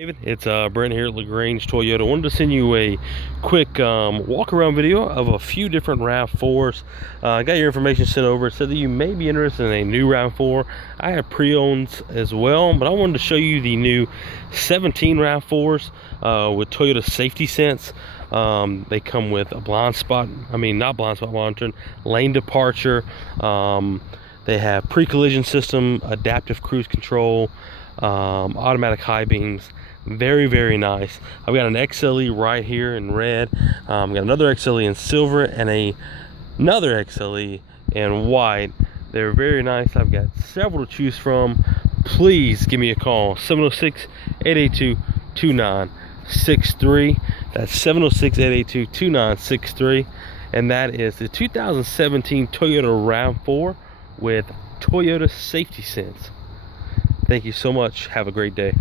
David, it's Brent here at LaGrange Toyota. I wanted to send you a quick walk around video of a few different RAV4s. I got your information sent over. It said that you may be interested in a new RAV4. I have pre-owns as well, but I wanted to show you the new 17 RAV4s with Toyota Safety Sense. They come with a blind spot, not blind spot monitoring, lane departure. They have pre-collision system, adaptive cruise control, automatic high beams. Very nice. I've got an XLE right here in red. Got another XLE in silver and another XLE in white. They're very nice. I've got several to choose from. Please give me a call, 706-882-2963. That's 706-882-2963. And that is the 2017 Toyota RAV4 with Toyota Safety Sense. Thank you so much. Have a great day.